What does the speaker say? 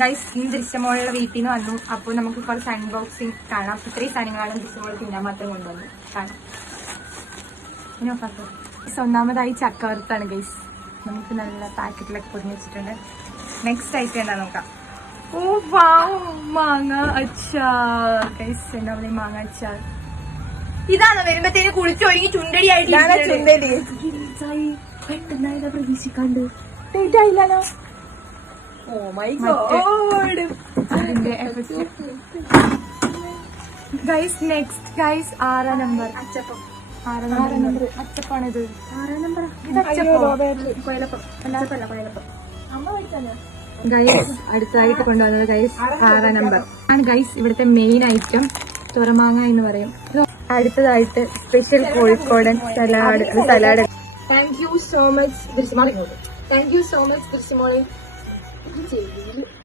Guys ഇന്ന് ദൃശ്യമോളുടെ വീട്ടിൽ നിന്ന് വന്നു. അപ്പോൾ നമുക്ക് കുറച്ച് അൺബോക്സിങ് കാണാം. ഇത്രയും സാധനങ്ങളാണ് ദൃശ്യമോൾ തിന്നാൻ മാത്രം കൊണ്ടുവന്നു. കാണാം. ഒന്നാമതായി ചക്ക വറുത്താണ് ഗൈസ്. നമുക്ക് നല്ല പാക്കറ്റിലൊക്കെ പൊതിഞ്ഞ് വെച്ചിട്ടുണ്ട്. നെക്സ്റ്റ് ഐറ്റം എന്താ നോക്കാം. ഓ വാവ്, മാങ്ങ അച്ചാർ ഗൈസ്. എന്താ പറയുക, മാങ്ങ അച്ചാർ. ഇതാണോ വരുമ്പത്തേന് കുളിച്ച് ഒരുങ്ങി ചുണ്ടടി ആയിട്ട് പെട്ടെന്നായത് പ്രതീക്ഷിക്കാണ്ട് ആയില്ലോ. Oh my god. അതിന്റെ ഗൈസ് നെക്സ്റ്റ് ഗൈസ് 6 നമ്പർ അച്ചപ്പം. 6 നമ്പർ അച്ചപ്പാണിത്. 6 നമ്പർ ഇത് ഗൈസ്. അടുത്തതായിട്ട് കൊണ്ടുവന്നത് ഗൈസ് 6 നമ്പർ ആണ് ഗൈസ്. ഇവിടുത്തെ മെയിൻ ഐറ്റം തുറമാങ്ങ എന്ന് പറയും. അടുത്തതായിട്ട് സ്പെഷ്യൽ കോഴിക്കോടൻ salad. Thank you so much ദൃശ്യമോളെ.